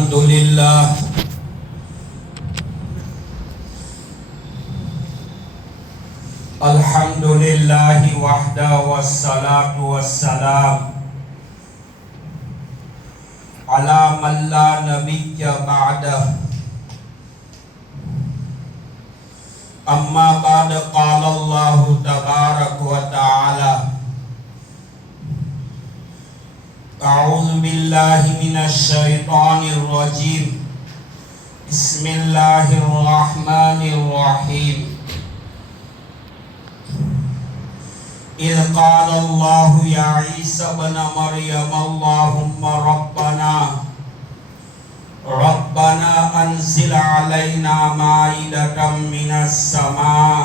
الحمد لله الحمد لله وحده والصلاة والسلام على من لا نبي بعده أما بعد قال الله تبارك وتعالى أعوذ بالله من الشيطان الرجيم بسم الله الرحمن الرحيم إذ قال الله يا عيسى ابن مريم اللهم ربنا أنزل علينا مائدة من السماء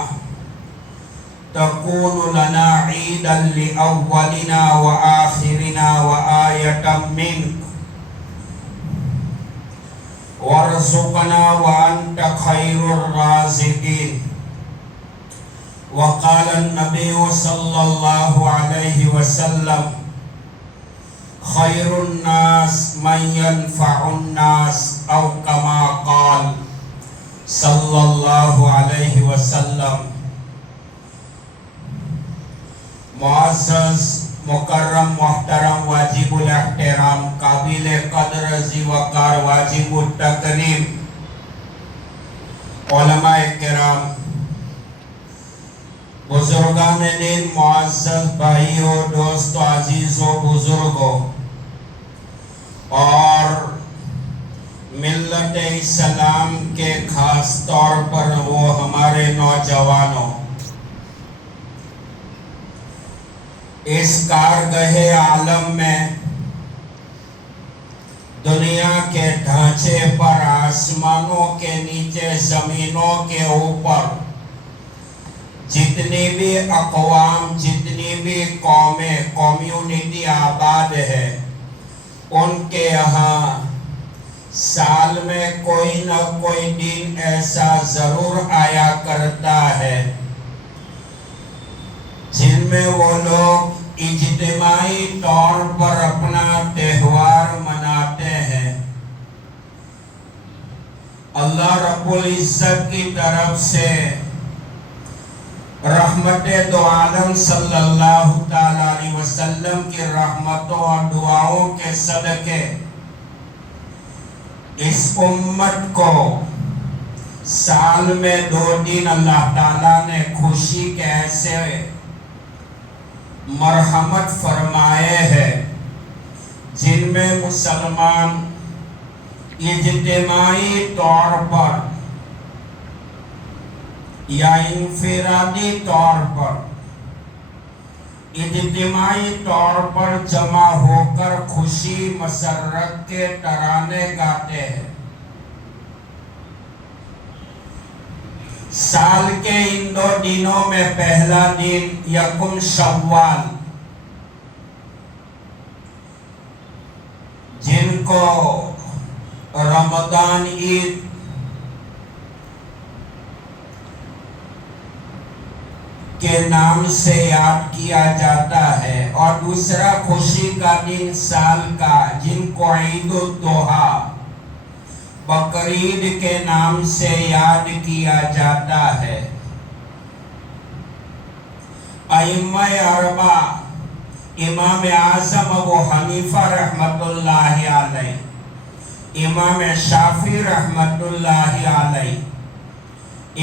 تكون لنا عيدا لأولنا وآخرنا وآية منك وارزقنا وأنت خير الرازقين. وقال النبي صلى الله عليه وسلم خير الناس من ينفع الناس أو كما قال صلى الله عليه وسلم. معزز مکرم محترم واجب الاحترام قابل قدر ذی وقار واجب التکریم علماء کرام بزرگان دین معزز بھائیوں دوستو عزیزوں بزرگوں اور ملت اسلام کے خاص طور پر وہ ہمارے نوجوانوں اس کارگہ عالم میں دنیا کے ڈھانچے پر آسمانوں کے نیچے زمینوں کے اوپر جتنی بھی اقوام جتنی بھی قومیں کمیونٹی آباد ہے ان کے یہاں سال میں کوئی نہ کوئی دن ایسا ضرور آیا کرتا ہے جن میں وہ لوگ اجتماعی طور پر اپنا تہوار مناتے ہیں. اللہ رب العزت کی طرف سے رحمت دو عالم صلی اللہ تعالی علیہ وسلم کی رحمتوں اور دعاؤں کے صدقے اس امت کو سال میں 2 دن اللہ تعالیٰ نے خوشی کے ایسے مرحمت فرمائے ہیں جن میں مسلمان اجتماعی طور پر یا انفرادی طور پر اجتماعی طور پر جمع ہو کر خوشی مسرت کے ترانے گاتے ہیں. سال کے ان 2 دنوں میں پہلا دن یکم شوال جن کو رمضان عید کے نام سے یاد کیا جاتا ہے اور دوسرا خوشی کا دن سال کا جن کو عید الضحیٰ بقرعید کے نام سے یاد کیا جاتا ہے. ائمہ اربعہ امام اعظم ابو حنیفہ رحمت اللہ علیہ، امام شافعی رحمت اللہ علیہ،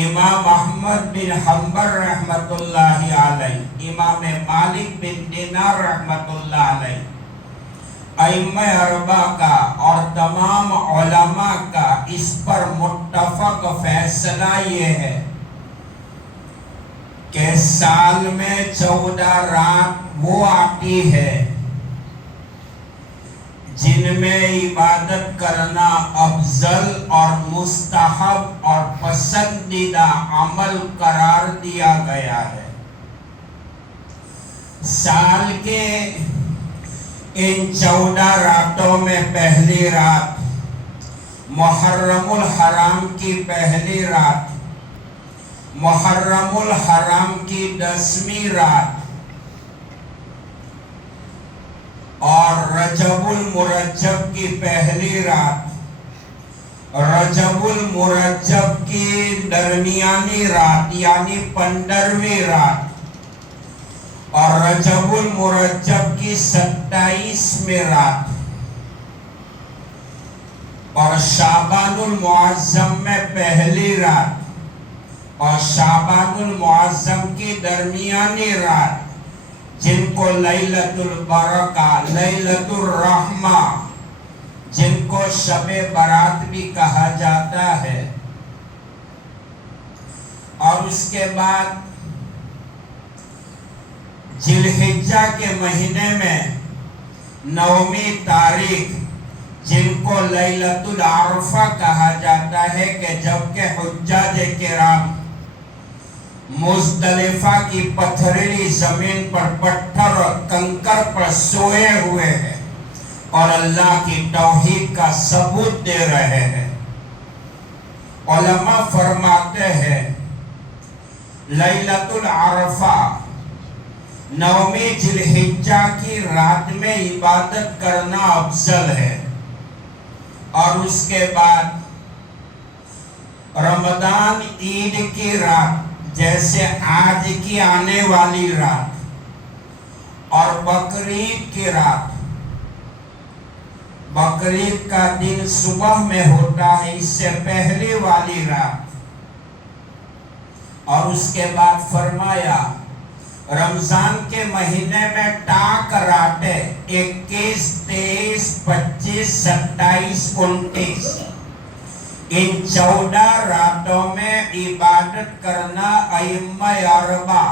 امام احمد بن حنبل رحمت اللہ علیہ، امام مالک بن دینار رحمت اللہ علیہ، ائمہ اربعہ کا اور تمام علماء کا اس پر متفق فیصلہ یہ ہے کہ سال میں 14 رات وہ آتی ہے جن میں عبادت کرنا افضل اور مستحب اور پسندیدہ عمل قرار دیا گیا ہے. سال کے ان 14 راتوں میں پہلی رات محرم الحرام کی پہلی رات، محرم الحرام کی 10ویں رات اور رجب المرجب کی پہلی رات رجب المرجب کی درمیانی رات یعنی 15ویں رات اور رجب المرجب کی 27ویں رات اور شعبان المعظم میں پہلی رات اور شعبان المعظم کی درمیانی رات جن کو لیلۃ البرکہ، لیلۃ الرحمہ، جن کو شب برات بھی کہا جاتا ہے. اور اس کے بعد ذی الحجہ کے مہینے میں 9ویں تاریخ جن کو لیلۃ العرفہ کہا جاتا ہے کہ جب کہ حجاج کرام مزدلفہ کی پتھریلی زمین پر پتھر اور کنکر پر سوئے ہوئے ہیں اور اللہ کی توحید کا ثبوت دے رہے ہیں. علماء فرماتے ہیں لیلۃ العرفہ 9ویں ذی الحجہ کی رات میں عبادت کرنا افضل ہے. اور اس کے بعد رمضان عید کی رات جیسے آج کی آنے والی رات اور بقرعید کی رات، بقرعید کا دن صبح میں ہوتا ہے، اس سے پہلے والی رات. اور اس کے بعد فرمایا رمضان کے مہینے میں ٹاک راتیں 21، 23، 25، 27، 29 ان 14 راتوں میں عبادت کرنا ائمہ اربعہ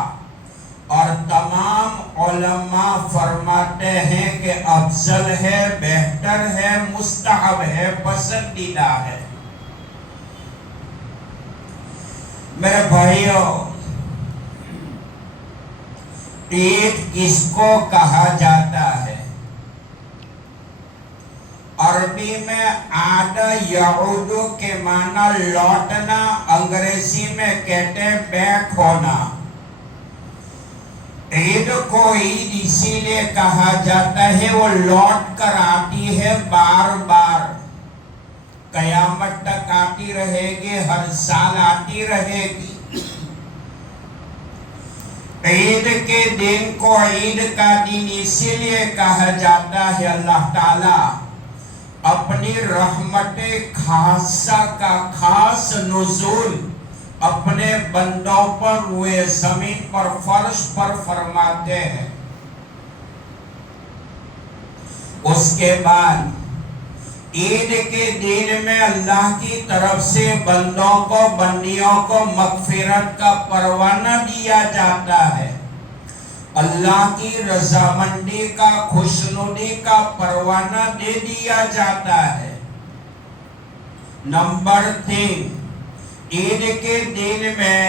اور تمام علماء فرماتے ہیں کہ افضل ہے، بہتر ہے، مستحب ہے، پسندیدہ ہے. میرے بھائیوں، عید کس کو کہا جاتا ہے؟ عربی میں عاد یعود کے معنی لوٹنا، انگریزی میں کہتے ہیں بیک ہونا. عید کو عید اسی لیے کہا جاتا ہے وہ لوٹ کر آتی ہے بار بار، قیامت تک آتی رہے گی، ہر سال آتی رہے گی. عید کے دن کو عید کا دن اسی لیے کہا جاتا ہے اللہ تعالیٰ اپنی رحمت خاصہ کا خاص نزول اپنے بندوں پر روئے زمین پر فرش پر فرماتے ہیں. اس کے بعد عید کے دن میں اللہ کی طرف سے بندوں کو، بندیوں کو مغفرت کا پروانہ دیا جاتا ہے، اللہ کی رضامندی کا، خوشنودی کا پروانہ دے دیا جاتا ہے. نمبر 3، عید کے دن میں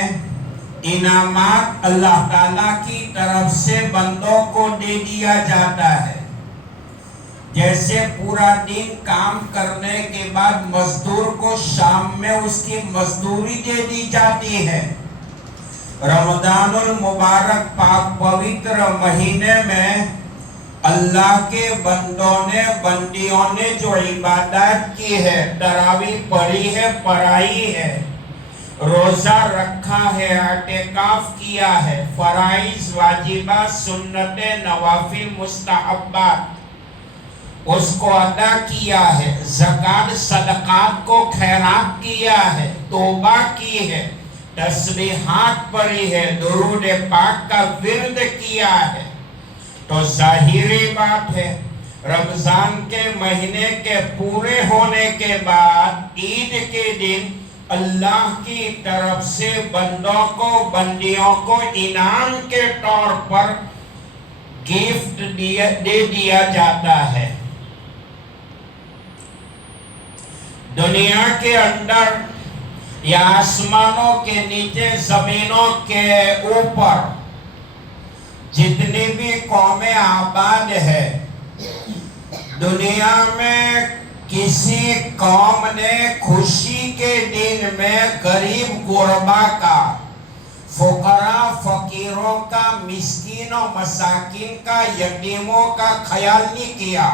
انعامات اللہ تعالیٰ کی طرف سے بندوں کو دے دیا جاتا ہے. جیسے پورا دن کام کرنے کے بعد مزدور کو شام میں اس کی مزدوری دے دی جاتی ہے. رمضان المبارک پاک پوتر مہینے میں اللہ کے بندوں نے، بندیوں نے جو عبادت کی ہے، تراویح پڑھی ہے، پڑھائی ہے، روزہ رکھا ہے، اعتکاف کیا ہے، فرائض، واجبات، سنتیں، نوافل، مستحبات اس کو ادا کیا ہے، زکوٰۃ صدقات کو خیرات کیا ہے، توبہ کی ہے، تسبیحات پڑھی ہے، درود پاک کا ورد کیا ہے. تو ظاہری بات ہے رمضان کے مہینے کے پورے ہونے کے بعد عید کے دن اللہ کی طرف سے بندوں کو، بندیوں کو انعام کے طور پر گفٹ دے دیا جاتا ہے. دنیا کے اندر یا آسمانوں کے نیچے، زمینوں کے اوپر جتنی بھی قومیں آباد ہے، دنیا میں کسی قوم نے خوشی کے دن میں غریب غربا کا، فقراء فقیروں کا، مسکینوں مساکین کا، یتیموں کا خیال نہیں کیا.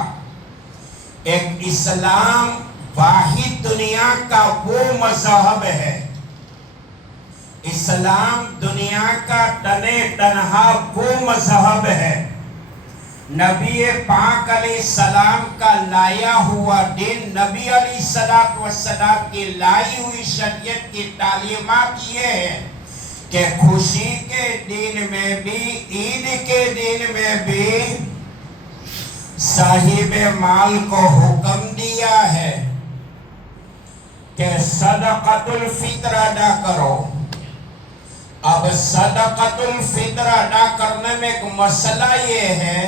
ایک اسلام واحد دنیا کا وہ مذہب ہے، اسلام دنیا کا تنہا وہ مذہب ہے، نبی پاک علیہ السلام کا لایا ہوا دین، نبی علیہ السلام کی لائی ہوئی شریعت کی تعلیمات یہ ہے کہ خوشی کے دن میں بھی، عید کے دن میں بھی صاحب مال کو حکم دیا ہے کہ صدقۃ الفطر ادا کرو۔ اب صدقۃ الفطر ادا کرنے میں ایک مسئلہ یہ ہے،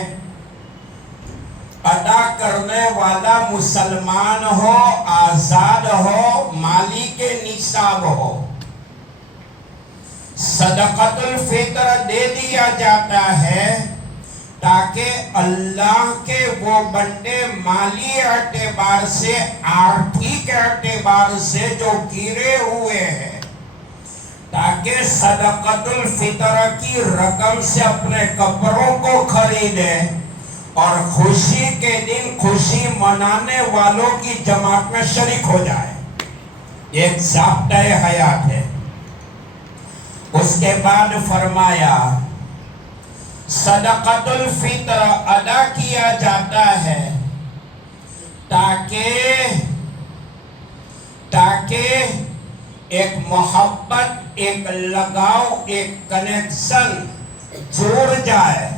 ادا کرنے والا مسلمان ہو، آزاد ہو، مالک نصاب ہو۔ صدقۃ الفطر دے دیا جاتا ہے تاکہ اللہ کے وہ بندے مالی اعتبار سے، آرتھک اعتبار سے جو گرے ہوئے ہیں، تاکہ صدقۃ الفطر کی رقم سے اپنے کپڑوں کو خریدیں اور خوشی کے دن خوشی منانے والوں کی جماعت میں شریک ہو جائے۔ ایک ضابطۂ حیات ہے۔ اس کے بعد فرمایا صدقۃ الفطر ادا کیا جاتا ہے تاکہ ایک محبت، ایک لگاؤ، ایک کنیکشن جوڑ جائے۔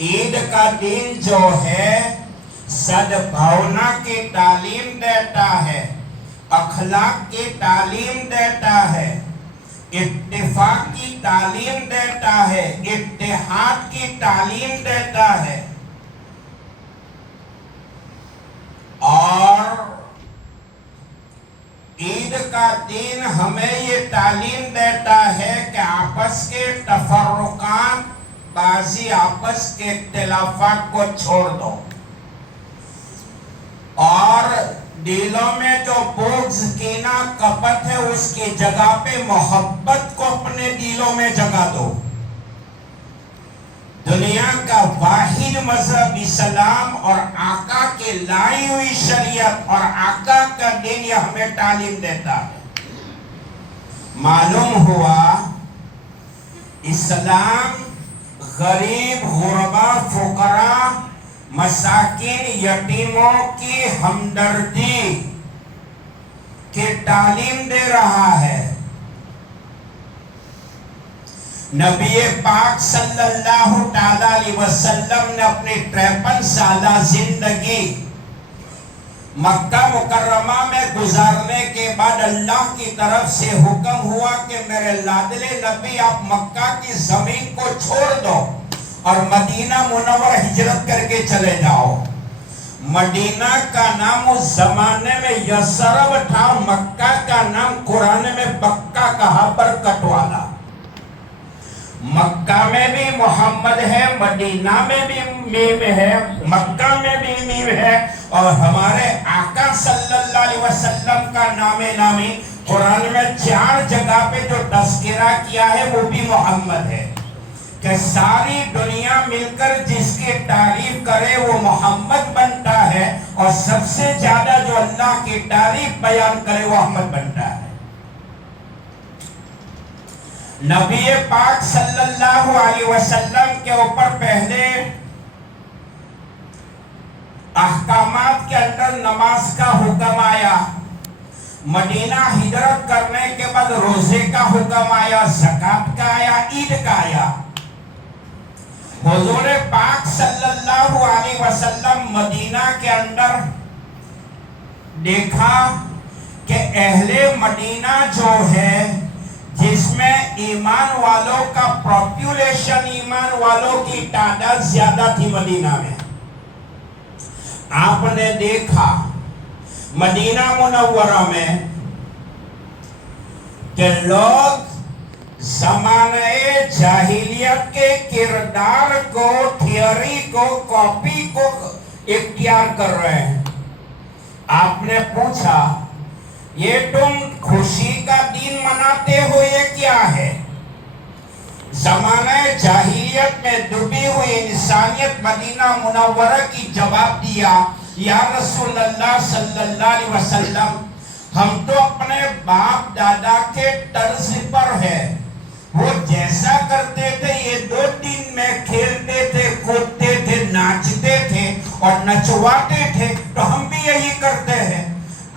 عید کا دن جو ہے سدبھاونا کی تعلیم دیتا ہے، اخلاق کی تعلیم دیتا ہے، اتفاق کی تعلیم دیتا ہے، اتحاد کی تعلیم دیتا ہے، اور عید کا دن ہمیں یہ تعلیم دیتا ہے کہ آپس کے تفرقات، بعضی آپس کے اختلافات کو چھوڑ دو، اور دلوں میں جو بغض، کینہ، کپٹ ہے اس کی جگہ پہ محبت کو اپنے دلوں میں جگہ دو۔ دنیا کا واحد مذہب اسلام اور آقا کی لائی ہوئی شریعت اور آقا کا دین یہ ہمیں تعلیم دیتا ہے۔ معلوم ہوا اسلام غریب، غربا، فقراء، مساکین، یتیموں کی ہمدردی کی تعلیم دے رہا ہے۔ نبی پاک صلی اللہ تعالی علیہ وسلم نے اپنی 53 سالہ زندگی مکہ مکرمہ میں گزارنے کے بعد اللہ کی طرف سے حکم ہوا کہ میرے لاڈلے نبی آپ مکہ کی زمین کو چھوڑ دو اور مدینہ منور ہجرت کر کے چلے جاؤ۔ مدینہ کا نام اس زمانے میں یثرب تھا، مکہ کا نام قرآن میں بکہ کہا، برکت والا۔ مکہ میں بھی محمد ہے، مدینہ میں بھی میم ہے، مکہ میں بھی میم ہے، اور ہمارے آقا صلی اللہ علیہ وسلم کا نام نامی قرآن میں 4 جگہ پہ جو تذکرہ کیا ہے وہ بھی محمد ہے، کہ ساری دنیا مل کر جس کی تعریف کرے وہ محمد بنتا ہے، اور سب سے زیادہ جو اللہ کی تعریف بیان کرے وہ احمد بنتا ہے۔ نبی پاک صلی اللہ علیہ وسلم کے اوپر پہلے احکامات کے اندر نماز کا حکم آیا، مدینہ ہجرت کرنے کے بعد روزے کا حکم آیا، زکوٰۃ کا آیا، عید کا آیا۔ حضور پاک صلی اللہ علیہ وسلم مدینہ کے اندر دیکھا کہ اہل مدینہ جو ہے، جس میں ایمان والوں کا پاپولیشن، ایمان والوں کی تعداد زیادہ تھی مدینہ میں۔ آپ نے دیکھا مدینہ منورہ میں کہ لوگ زمانۂ جاہلیت کے کردار کو، تھیوری کو، کاپی کو اختیار کر رہے ہیں۔ آپ نے پوچھا یہ تم خوشی کا دن مناتے ہو، یہ کیا ہے؟ زمانہ جاہلیت میں ڈوبی ہوئی انسانیت مدینہ منورہ کی جواب دیا، یا رسول اللہ صلی اللہ علیہ وسلم ہم تو اپنے باپ دادا کے طرز پر ہے، وہ جیسا کرتے تھے یہ 2 دن میں کھیلتے تھے، کودتے تھے، ناچتے تھے اور نچواتے تھے، تو ہم بھی یہی کرتے ہیں۔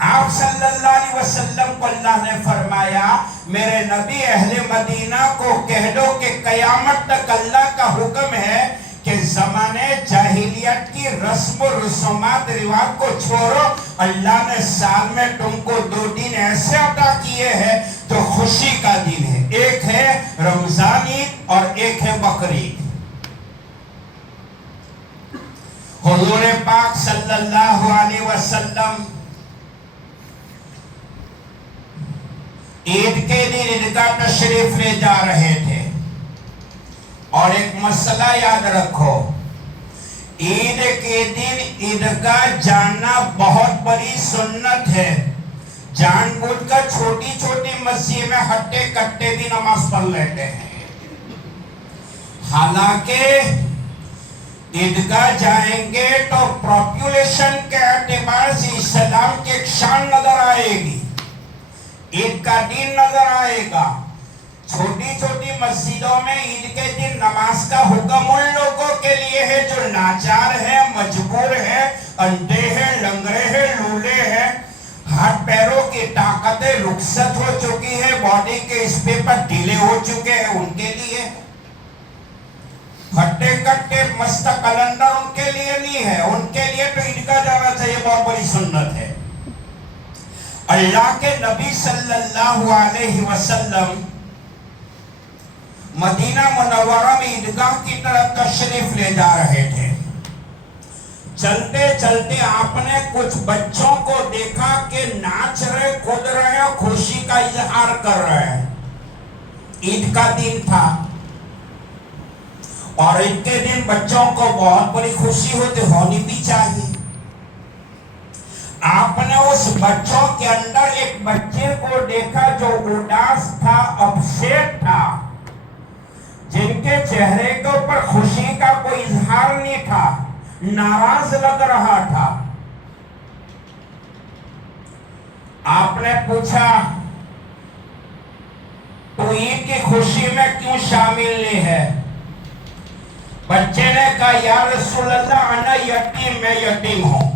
آپ صلی اللہ علیہ وسلم کو اللہ نے فرمایا میرے نبی اہل مدینہ کو کہہ دو کہ قیامت تک اللہ کا حکم ہے کہ زمانے جاہلیت کی رسم و رسومات رواج کو چھوڑو، اللہ نے سال میں تم کو 2 دن ایسے عطا کیے ہیں جو خوشی کا دن ہے، ایک ہے رمضان عید اور ایک ہے بقرعید۔ حضور پاک صلی اللہ علیہ وسلم عید کے دن عیدگاہ تشریف لے جا رہے تھے، اور ایک مسئلہ یاد رکھو، عید کے دن عیدگاہ جانا بہت بڑی سنت ہے۔ جان بوجھ کر چھوٹی چھوٹی مسجد میں ہٹے کٹے بھی نماز پڑھ لیتے ہیں، حالانکہ عیدگاہ جائیں گے تو پاپولیشن کے اعتبار سے اسلام کی ایک شان نظر آئے گی، عید کا دن نظر آئے گا۔ چھوٹی چھوٹی مسجدوں میں عید کے دن نماز کا حکم ان لوگوں کے لیے ہے جو لاچار ہے، مجبور ہے، اندھے ہیں، لنگڑے ہیں، لولے ہیں، ہاتھ پیروں کی طاقتیں رخصت ہو چکی ہے، باڈی کے حصے پر ڈھیلے ہو چکے ہیں، ان کے لیے ہٹے کٹے مست کلندر ان کے لیے نہیں ہے، ان کے لیے تو عیدگاہ جانا چاہیے، بہت بڑی سنت ہے۔ اللہ کے نبی صلی اللہ علیہ وسلم مدینہ منورہ میں عیدگاہ کی طرف تشریف لے جا رہے تھے۔ چلتے چلتے آپ نے کچھ بچوں کو دیکھا کہ ناچ رہے، کود رہے، خوشی کا اظہار کر رہے ہیں۔ عید کا دن تھا اور عید کے دن بچوں کو بہت بڑی خوشی ہونی بھی چاہیے۔ آپ نے اس بچوں کے اندر ایک بچے کو دیکھا جو اداس تھا، اپسیٹ تھا، جن کے چہرے کے اوپر خوشی کا کوئی اظہار نہیں تھا، ناراض لگ رہا تھا۔ آپ نے پوچھا تو عید کی خوشی میں کیوں شامل نہیں ہے؟ بچے نے کہا یا رسول اللہ انا یتیم، میں یتیم ہوں،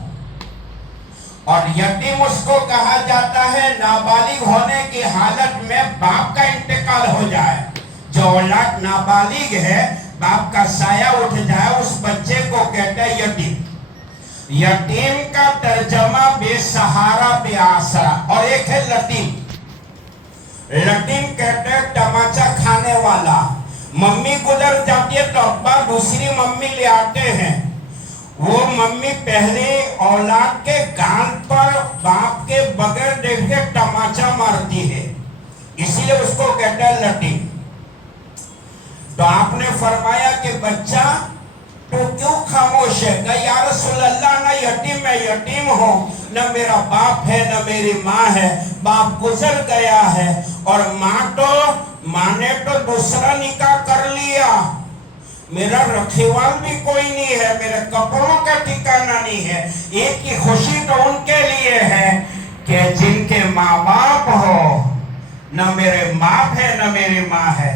اور یتیم اس کو کہا جاتا ہے نابالغ ہونے کی حالت میں باپ کا انتقال ہو جائے، جو اولاد نابالغ ہے باپ کا سایہ اٹھ جائے، اس بچے کو کہتے ہیں یتیم۔ یتیم کا ترجمہ بے سہارا، بے آسرا، اور ایک ہے لتیم۔ لتیم کہتے ہیں تماچا کھانے والا، ممی گزر جاتی ہے تو ابا دوسری ممی لے آتے ہیں، وہ ممی پہلے اولاد کے گال پر باپ کے بغیر دیکھے تماچا مارتی ہے، اسی لیے اس کو کہتے ہیں لٹیم۔ تو آپ نے فرمایا کہ بچہ تو کیوں خاموش ہے؟ کہ یا رسول اللہ نہ یتیم، میں یتیم ہوں، نہ میرا باپ ہے نہ میری ماں ہے، باپ گزر گیا ہے، اور ماں نے تو دوسرا نکاح کر لیا، میرا رکھیوال بھی کوئی نہیں ہے، میرے کپڑوں کا ٹھکانہ نہیں ہے۔ ایک کی خوشی تو ان کے لیے ہے کہ جن کے ماں باپ ہو، نہ میرے باپ ہے نہ میری ماں ہے۔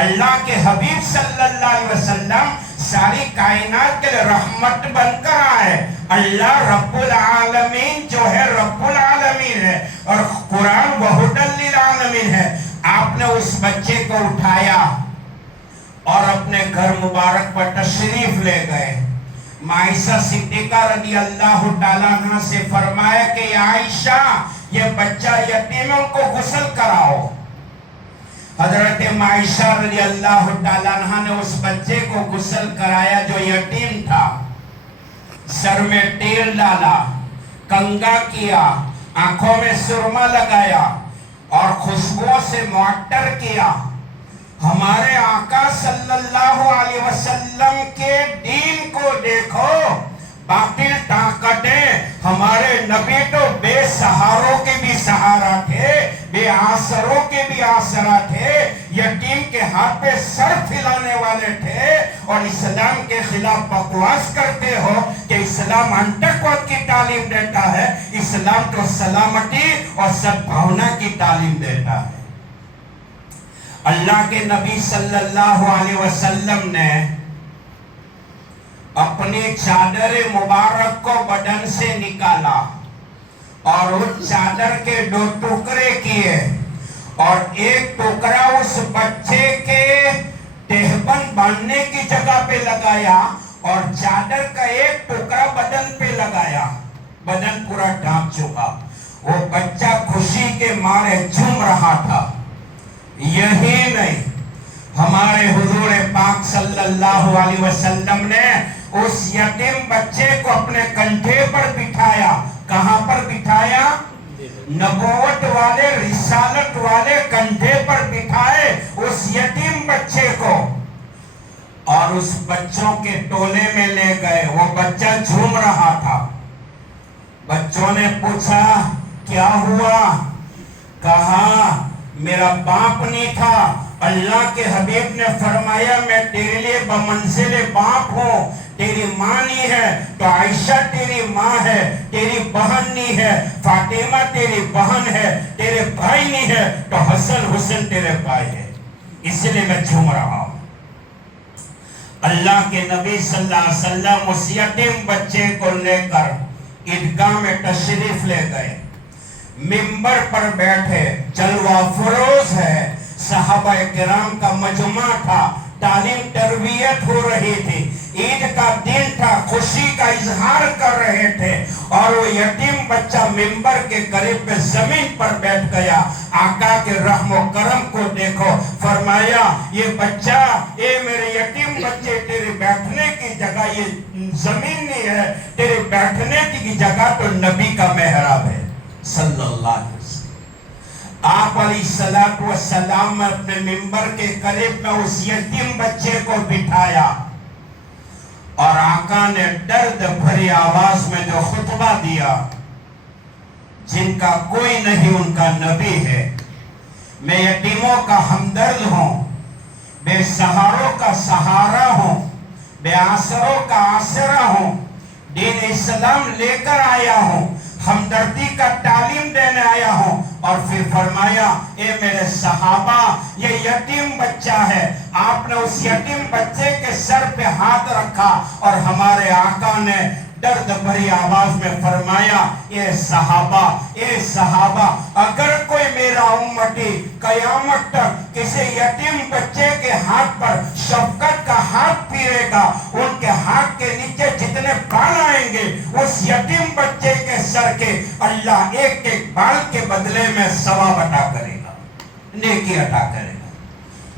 اللہ کے حبیب صلی اللہ علیہ وسلم ساری کائنات کے رحمت بن کر آئے۔ اللہ رب العالمین جو ہے رب العالمین ہے، اور قرآن وہدی للعالمین ہے۔ آپ نے اس بچے کو اٹھایا اور اپنے گھر مبارک پر تشریف لے گئے۔ عائشہ صدیقہ رضی اللہ تعالیٰ عنہ سے فرمایا کہ عائشہ یہ بچہ یتیم ہے، ان کو غسل کراؤ۔ حضرت عائشہ رضی اللہ تعالیٰ عنہ نے اس بچے کو غسل کرایا جو یتیم تھا، سر میں تیل ڈالا، کنگا کیا، آنکھوں میں سرما لگایا اور خوشبو سے معطر کیا۔ ہمارے آقا صلی اللہ علیہ وسلم کے دین کو دیکھو، باطل طاقتیں، ہمارے نبی تو بے سہاروں کے بھی سہارا تھے، بے آسروں کے بھی آسرا تھے، یتیم کے ہاتھ پہ سر پھیلانے والے تھے، اور اسلام کے خلاف بکواس کرتے ہو کہ اسلام انٹرکوٹ کی تعلیم دیتا ہے، اسلام تو سلامتی اور سدبھاونا کی تعلیم دیتا ہے۔ اللہ کے نبی صلی اللہ علیہ وسلم نے اپنی چادر مبارک کو بدن سے نکالا اور اس چادر کے 2 ٹکڑے کیے اور ایک ٹکڑا اس بچے کے تہبند باندھنے کی جگہ پہ لگایا اور چادر کا ایک ٹکڑا بدن پہ لگایا، بدن پورا ڈھانپ چکا۔ وہ بچہ خوشی کے مارے جھوم رہا تھا۔ یہی نہیں، ہمارے حضور پاک صلی اللہ علیہ وسلم نے اس یتیم بچے کو اپنے کندھے پر بٹھایا۔ کہاں پر بٹھایا؟ نبوت والے، رسالت والے کندھے پر بٹھائے اس یتیم بچے کو اور اس بچوں کے ٹولے میں لے گئے۔ وہ بچہ جھوم رہا تھا۔ بچوں نے پوچھا کیا ہوا؟ کہا میرا باپ نہیں تھا۔ اللہ کے حبیب نے فرمایا میں تیرے لیے بمنزل باپ ہوں، تیری ماں نہیں ہے تو عائشہ تیری ماں ہے، تیری بہن نہیں ہے فاطمہ تیری بہن ہے، تیرے بھائی نہیں ہے تو حسن حسین تیرے بھائی ہے، اس لیے میں جھوم رہا ہوں۔ اللہ کے نبی صلی اللہ علیہ وسلم اس یتیم بچے کو لے کر عیدگاہ میں تشریف لے گئے، منبر پر بیٹھے، جلوہ فروز ہے، صحابہ کرام کا مجمع تھا، تعلیم تربیت ہو رہی تھی، عید کا دن تھا، خوشی کا اظہار کر رہے تھے اور وہ یتیم بچہ منبر کے قریب پہ زمین پر بیٹھ گیا۔ آقا کے رحم و کرم کو دیکھو، فرمایا یہ بچہ، اے میرے یتیم بچے، تیرے بیٹھنے کی جگہ یہ زمین نہیں ہے، تیرے بیٹھنے کی جگہ تو نبی کا محراب ہے صلی اللہ علیہ وسلم۔ آپ علیہ السلام اپنے منبر کے قریب میں اس یتیم بچے کو بٹھایا اور آقا نے درد بھری آواز میں جو خطبہ دیا، جن کا کوئی نہیں ان کا نبی ہے، میں یتیموں کا ہمدرد ہوں، بے سہاروں کا سہارا ہوں، بے آسروں کا آسرا ہوں، دین اسلام لے کر آیا ہوں، ہمدردی کا تعلیم دینے آیا ہوں۔ اور پھر فرمایا اے میرے صحابہ، یہ یتیم بچہ ہے۔ آپ نے اس یتیم بچے کے سر پہ ہاتھ رکھا اور ہمارے آقا نے درد بھری آواز میں فرمایا اے صحابہ، اگر کوئی میرا امتی قیامت تک کسی یتیم بچے کے ہاتھ پر شفقت کا ہاتھ پھیرے گا، ان کے ہاتھ کے نیچے جتنے بال آئیں گے اس یتیم بچے کے سر کے اللہ ایک ایک بال کے بدلے میں ثواب عطا کرے گا، نیکی عطا کرے گا۔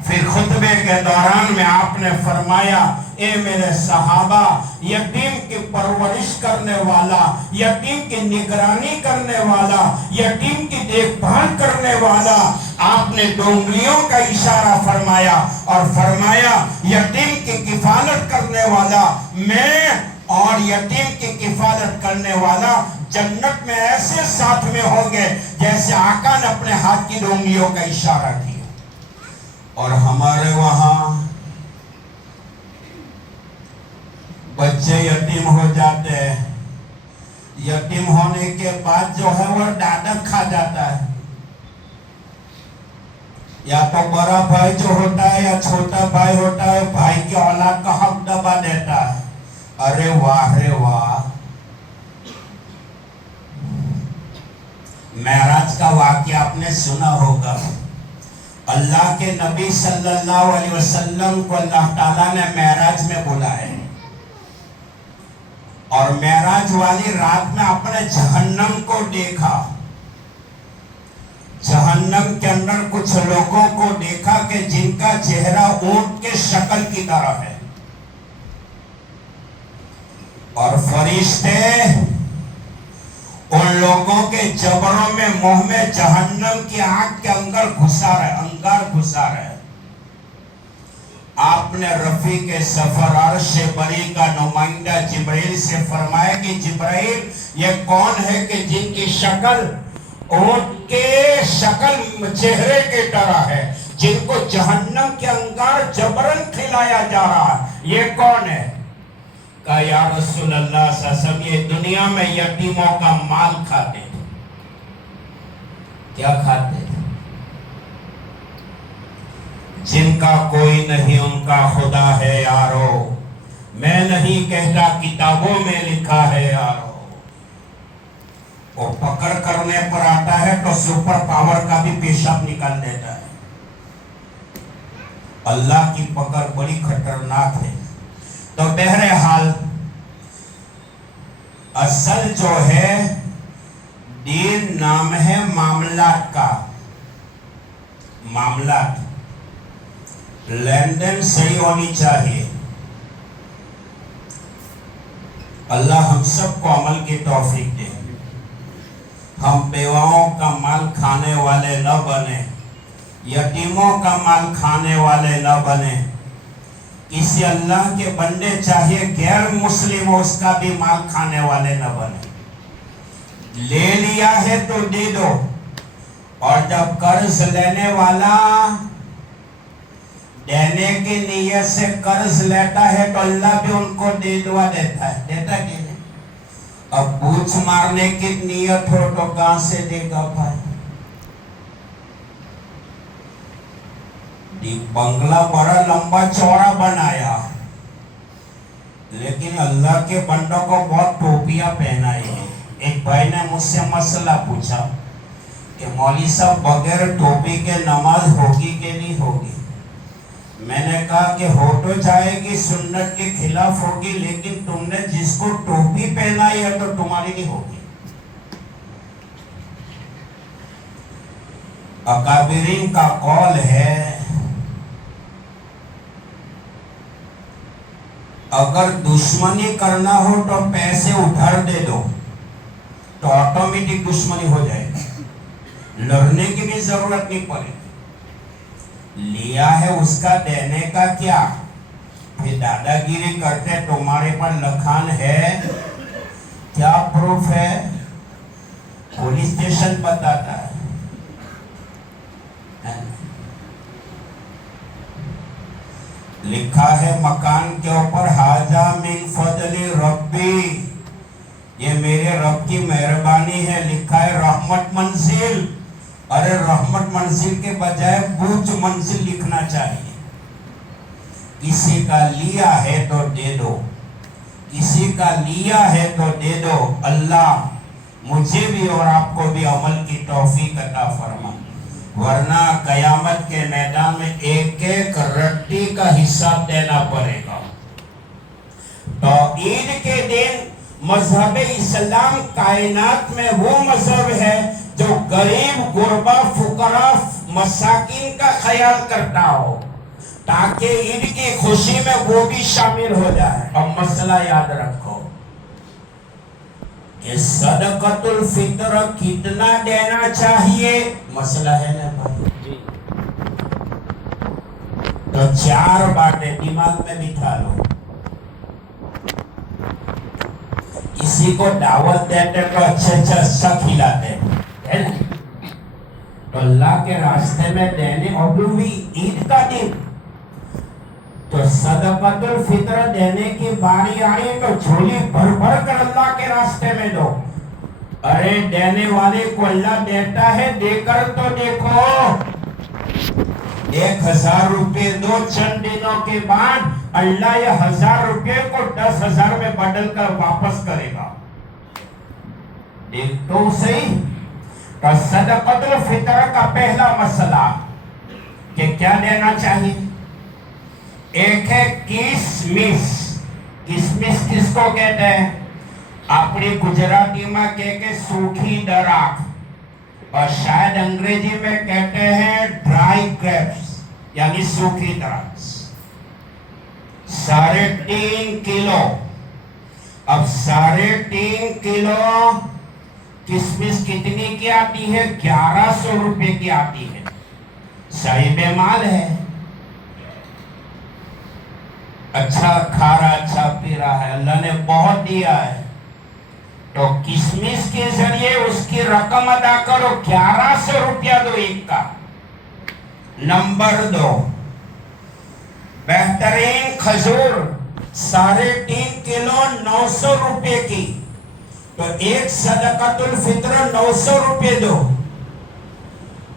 پھر خطبے کے دوران میں آپ نے فرمایا اے میرے صحابہ، یتیم کی پرورش کرنے والا، یتیم کی نگرانی کرنے والا، یتیم کی دیکھ بھال کرنے والا، آپ نے 2 انگلیوں کا اشارہ فرمایا اور فرمایا یتیم کی کفالت کرنے والا میں اور یتیم کی کفالت کرنے والا جنت میں ایسے ساتھ میں ہوں گے جیسے آقا نے اپنے ہاتھ کی 2 انگلیوں کا اشارہ کیا۔ اور ہمارے وہاں بچے یتیم ہو جاتے ہیں، یتیم ہونے کے بعد جو ہے وہ ڈاڈک کھا جاتا ہے، یا تو بڑا بھائی جو ہوتا ہے یا چھوٹا بھائی ہوتا ہے بھائی کی اولاد کا حق دبا دیتا ہے۔ ارے واہ رے واہ، معراج کا واقعہ آپ نے سنا ہوگا۔ اللہ کے نبی صلی اللہ علیہ وسلم کو اللہ تعالیٰ نے معراج میں بلایا اور معراج والی رات میں اپنے جہنم کو دیکھا، جہنم کے اندر کچھ لوگوں کو دیکھا کہ جن کا چہرہ اونٹ کے شکل کی طرح ہے اور فرشتے ان لوگوں کے جبروں میں منہ میں جہنم کی آگ کے انگار گھسا رہے۔ آپ نے رفیق سفر عرش بری کا نمائندہ جبرائیل سے فرمایا کہ جبرائیل یہ کون ہے کہ جن کی شکل اونٹ کے شکل چہرے کے طرح ہے، جن کو جہنم کے انگار جبرن کھلایا جا رہا ہے، یہ کون ہے؟ کہا یا رسول اللہ صلی اللہ علیہ وسلم یہ دنیا میں یتیموں کا مال کھاتے تھے۔ کیا کھاتے تھے؟ جن کا کوئی نہیں ان کا خدا ہے یارو، میں نہیں کہتا کتابوں میں لکھا ہے یارو۔ وہ پکڑ کرنے پر آتا ہے تو سپر پاور کا بھی پیشاب نکال دیتا ہے۔ اللہ کی پکڑ بڑی خطرناک ہے۔ تو بہرحال اصل جو ہے دین نام ہے معاملات کا، معاملات، لین دین صحیح ہونی چاہیے۔ اللہ ہم سب کو عمل کی توفیق دے، ہم بیواؤں کا مال کھانے والے نہ بنے، یتیموں کا مال کھانے والے نہ بنے۔ کسی اللہ کے بندے چاہے غیر مسلم ہو اس کا بھی مال کھانے والے نہ بنے۔ لے لیا ہے تو دے دو، اور جب قرض لینے والا دینے کی نیت سے قرض لیتا ہے تو اللہ بھی ان کو دے دعا دیتا ہے، دیتا کہ نہیں؟ اب بوچھ مارنے کی نیت ہو تو کہاں سے دے گا بھائی؟ بنگلہ بڑا لمبا چوڑا بنایا، لیکن اللہ کے بندوں کو بہت ٹوپیاں پہنائی ہیں۔ ایک بھائی نے مجھ سے مسئلہ پوچھا کہ مولوی صاحب بغیر ٹوپی کے نماز ہوگی کہ نہیں ہوگی؟ میں نے کہا کہ ہو تو جائے گی، سنت کے خلاف ہوگی، لیکن تم نے جس کو ٹوپی پہنائی ہے تو تمہاری نہیں ہوگی۔ اکابرین کا قول ہے اگر دشمنی کرنا ہو تو پیسے ادھار دے دو تو آٹومیٹک دشمنی ہو جائے گی، لڑنے کی بھی ضرورت نہیں پڑے گی۔ لیا ہے اس کا دینے کا کیا؟ پھر دادا گیری کرتے تمہارے پر لکھان ہے، کیا پروف ہے؟ پولیس اسٹیشن بتاتا ہے۔ لکھا ہے مکان کے اوپر حاجہ من فضل ربی، یہ میرے رب کی مہربانی ہے۔ لکھا ہے رحمت منزل، ارے رحمت منزل کے بجائے بوجھ منزل لکھنا چاہیے۔ کسی کا لیا ہے تو دے دو، کسی کا لیا ہے تو دے دو۔ اللہ مجھے بھی اور آپ کو بھی عمل کی توفیق عطا فرما، ورنہ قیامت کے میدان میں ایک ایک رٹی کا حساب دینا پڑے گا۔ تو عید کے دن مذہب اسلام کائنات میں وہ مذہب ہے جو غریب، غربا، فقراء، مساکین کا خیال کرتا ہو، تاکہ عید کی خوشی میں وہ بھی شامل ہو جائے۔ اور مسئلہ یاد رکھو کہ صدقۃ الفطر کتنا دینا چاہیے؟ مسئلہ ہے نا بھائی؟ تو 4 باتیں دماغ میں بٹھا لو۔ کسی کو دعوت دیتے تو اچھا کھلاتے ہیں نا، تو اللہ کے راستے میں دینے، اور بھی عید کا دن تو صدقۃ الفطر دینے کی باری آئی تو جھولی بھر بھر کر اللہ کے راستے میں دو۔ ارے دینے والے کو اللہ دیتا ہے، دے کر تو دیکھو۔ 1000 روپے دو، چند دنوں کے بعد اللہ یہ 1000 روپے کو 10,000 میں بدل کر واپس کرے گا۔ دیکھ تو صحیح۔ تو صدقۃ الفطر کا پہلا مسئلہ کہ کیا دینا چاہیے؟ ایک ہے کسمس۔ کسمس کس کو کہتے ہیں؟ اپنی گجراتی میں کہ سوکھی دراک، اور شاید انگریزی میں کہتے ہیں ڈرائی گریپس، یعنی سوکھی دراکس۔ 3.5 کلو۔ اب 3.5 کلو کسمس کتنی کی آتی ہے؟ 1100 روپے کی آتی ہے۔ صحیح بے مال ہے، اچھا کھا رہا، اچھا پی رہا ہے، اللہ نے بہت دیا ہے، تو کسمس کے ذریعے اس کی رقم ادا کرو، 1100 روپیہ دو ایک کا۔ نمبر 2، بہترین کھجور 3.5 کلو 900 روپے کی، تو ایک صدقۃ الفطر 900 روپے دو.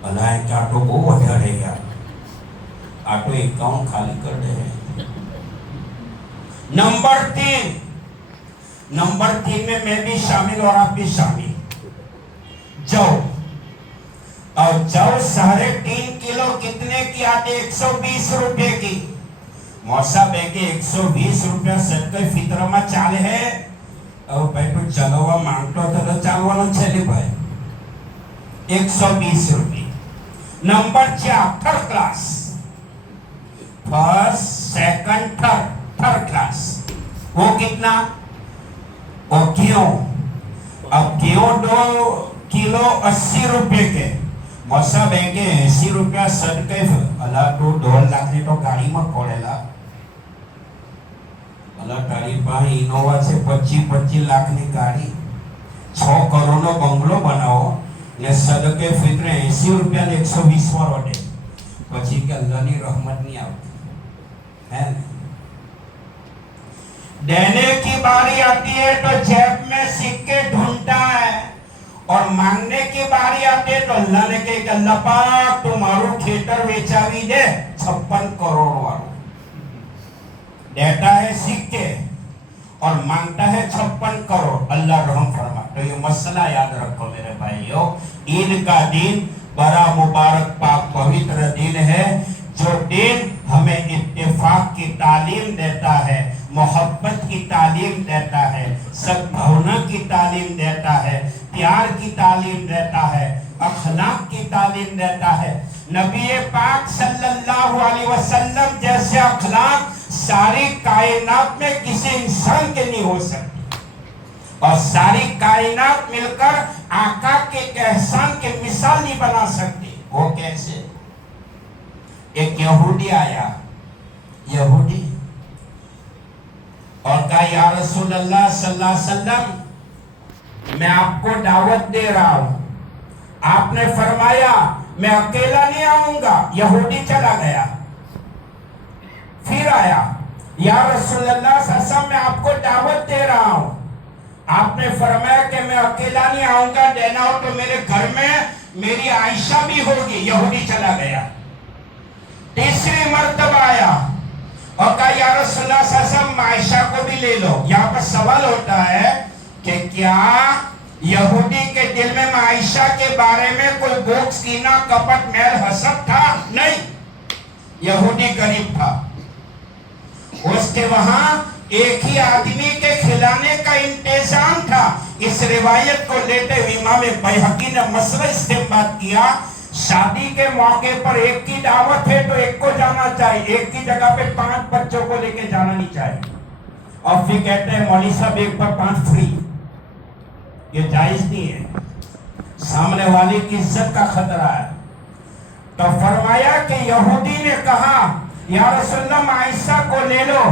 اللہ ہے کہ آٹو کو وجہ رہے گا، آٹو اکاؤنٹ خالی کر دے. نمبر 3 میں بھی شامل اور آپ بھی شامل. جو اور جو 3.5 کلو کتنے کی آتے؟ 120 روپے کی. موسا بے کے 120 روپے صدقہ فطر میں چالے ہے، اور بیٹو چلوا مانگتو تو چالوانا چلے بھائی. 120 روپے. Number 4 third class, first second third class, وہ کتنا؟ وہ گیہوں. اب گیہوں 2 کلو 80 روپے کے. موسا بینکے 80 روپیہ صدقے اللہ تو 2 لاکھ نے تو گاڑی میں کھوڑے لا. اللہ تاری پاہی انووا سے 25 لاکھ نے گاڑی 6 کروڑ نو بنگلو بناو نے صدقے فطر 80 روپیہ نے 120 وار وڈے پچھی کہ اللہ نے رحمت نہیں آتی ہے. دینے کی باری آتی ہے تو جیب میں سکے ڈھونڈتا ہے، اور مانگنے کی باری آتی ہے تو اللہ نے کہے کہ اللہ پاک تمہارو کھیتر ویچاوی دے 56 کروڑ وارو. دیتا ہے سکے اور مانگتا ہے 56 کروڑ. اللہ رحم فرما. تو یہ مسئلہ یاد رکھو میرے بھائیو، عید کا دن بڑا مبارک پاک پوتر دن ہے، جو دن ہمیں اتفاق کی تعلیم دیتا ہے، محبت کی تعلیم دیتا ہے، سدبھاونا کی تعلیم دیتا ہے، پیار کی تعلیم دیتا ہے، اخلاق کی تعلیم دیتا ہے. نبی پاک صلی اللہ علیہ وسلم جیسے اخلاق ساری کائنات میں کسی انسان کے نہیں ہو سکتے، اور ساری کائنات مل کر آقا کے احسان کے مثال نہیں بنا سکتے. وہ کیسے؟ ایک یہودی آیا، یہودی، اور کہا یا رسول اللہ صلی اللہ علیہ وسلم میں آپ کو دعوت دے رہا ہوں. آپ نے فرمایا میں اکیلا نہیں آؤں گا. یہودی چلا گیا، پھر آیا، یا رسول اللہ صلی اللہ علیہ وسلم میں آپ کو دعوت دے رہا ہوں. آپ نے فرمایا کہ میں اکیلا نہیں آؤں گا، دینا ہو تو میرے گھر میں میری عائشہ بھی ہوگی. یہودی چلا گیا. تیسری مرتبہ آیا اور کہا یا رسول اللہ صلی اللہ علیہ وسلم عائشہ کو بھی لے لو. یہاں پر سوال ہوتا ہے کہ کیا یہودی کے دل میں عائشہ کے بارے میں کوئی بوکس کینہ کپٹ میل حسد تھا؟ نہیں، یہودی غریب تھا. اس کے وہاں ایک ہی آدمی کے کھلانے کا انتظام تھا. اس روایت کو لیتے ہوئے امام بیہقی نے مسئلہ استنباط کیا، شادی کے موقع پر ایک کی دعوت ہے تو ایک کو جانا چاہیے، ایک کی جگہ پہ 5 بچوں کو لے کے جانا نہیں چاہیے. اور پھر کہتے ہیں مولوی صاحب ایک پر 5 فری، یہ جائز نہیں ہے، سامنے والے کی عزت کا خطرہ ہے. تو فرمایا کہ یہودی نے کہا یا رسول اللہ عائشہ کو لے لو.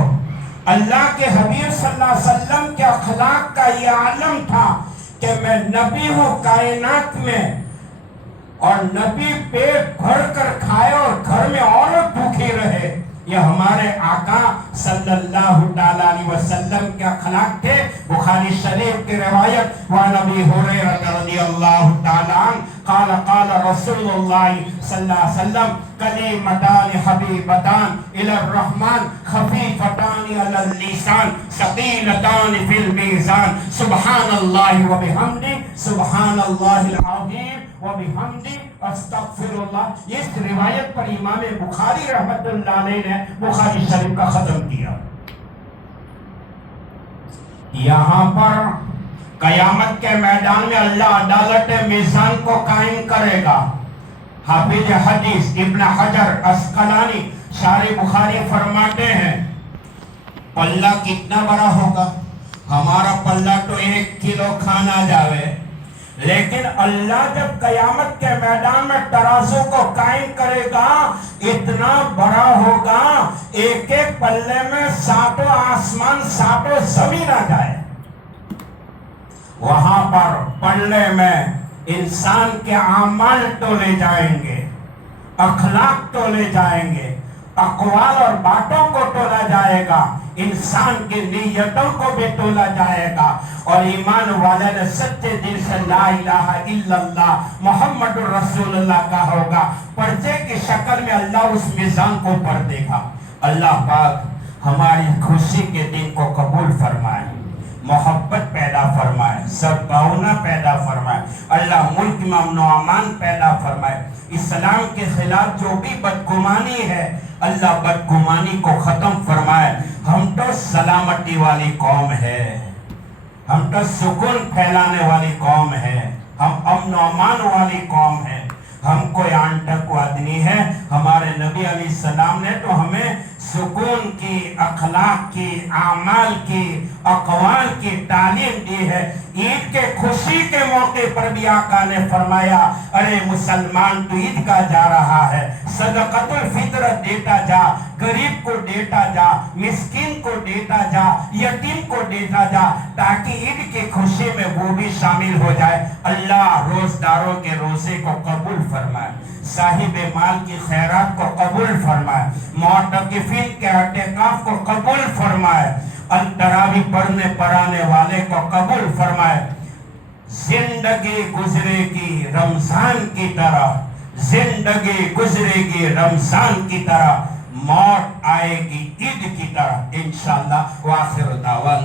اللہ کے حبیب صلی اللہ علیہ وسلم کے اخلاق کا یہ عالم تھا کہ میں نبی ہوں کائنات میں، اور نبی پیٹ بھر کر کھائے اور گھر میں عورت بھوکھی رہے. یہ ہمارے آقا صلی اللہ علیہ وسلم کے اخلاق تھے. بخاری شریف کی روایت وعن ابی ہریرہ رضی اللہ تعالی عنہ قال قال رسول اللہ صلی اللہ علیہ وسلم کلمتان حبیبتان الی الرحمن خفیفتان علی اللسان ثقیلتان فی المیزان سبحان اللہ و بحمدہ سبحان اللہ العظیم وَبِحَمْدِ استغفر اللہ. اس روایت پر امام بخاری رحمت اللہ علیہ نے بخاری شریف کا ختم کیا. یہاں پر قیامت کے میدان میں اللہ عدالت میزان کو قائم کرے گا. حافظ حدیث ابن حجر عسقلانی شارح بخاری فرماتے ہیں پلہ کتنا بڑا ہوگا؟ ہمارا پلہ تو 1 کلو کھانا جاوے، لیکن اللہ جب قیامت کے میدان میں ترازو کو قائم کرے گا اتنا بڑا ہوگا، ایک ایک پلے میں 7 آسمان 7 زمین آ جائے. وہاں پر پلے میں انسان کے اعمال تولے جائیں گے، اخلاق تولے جائیں گے، اقوال اور باتوں کو تولا جائے گا، انسان کی نیتوں کو بھی تولا جائے گا، اور ایمان والے نے سچے دل سے لا الہ الا اللہ محمد رسول اللہ کا ہوگا، پرچے کی شکل میں اللہ اس میزان کو پر دے گا۔ اللہ پاک ہماری خوشی کے دن کو قبول فرمائے، محبت پیدا فرمائے، سدبھاونا پیدا فرمائے، اللہ ملک میں امن و امان پیدا فرمائے، اسلام کے خلاف جو بھی بدگمانی ہے اللہ بدگمانی کو ختم فرمائے۔ ہم تو سلامتی والی قوم ہے، ہم تو سکون پھیلانے والی قوم ہے، ہم امن و امان والی قوم ہے، ہم کوئی آنٹک آدمی ہے۔ ہمارے نبی علیہ السلام نے تو ہمیں سکون کی، اخلاق کی، اعمال کی، اقوال کی تعلیم دی ہے۔ عید کے خوشی کے موقع پر بھی آقا نے فرمایا ارے مسلمان تو عید کا جا رہا ہے، صدقۃ الفطر دیتا جا، غریب کو دیتا جا، مسکین کو دیتا جا، یتیم کو دیتا جا، تاکہ عید کی خوشی میں وہ بھی شامل ہو جائے۔ اللہ روزداروں کے روزے کو قبول فرمائے، صاحب مال کی خیرات کو قبول فرمائے، معتکفین کے اعتکاف کو قبول فرمائے، التراویح پڑھنے والے کو قبول فرمائے۔ زندگی گزرے گی رمضان کی طرح، زندگی گزرے گی رمضان کی طرح، موت آئے گی عید کی طرح انشاءاللہ۔ وآخر دعوانا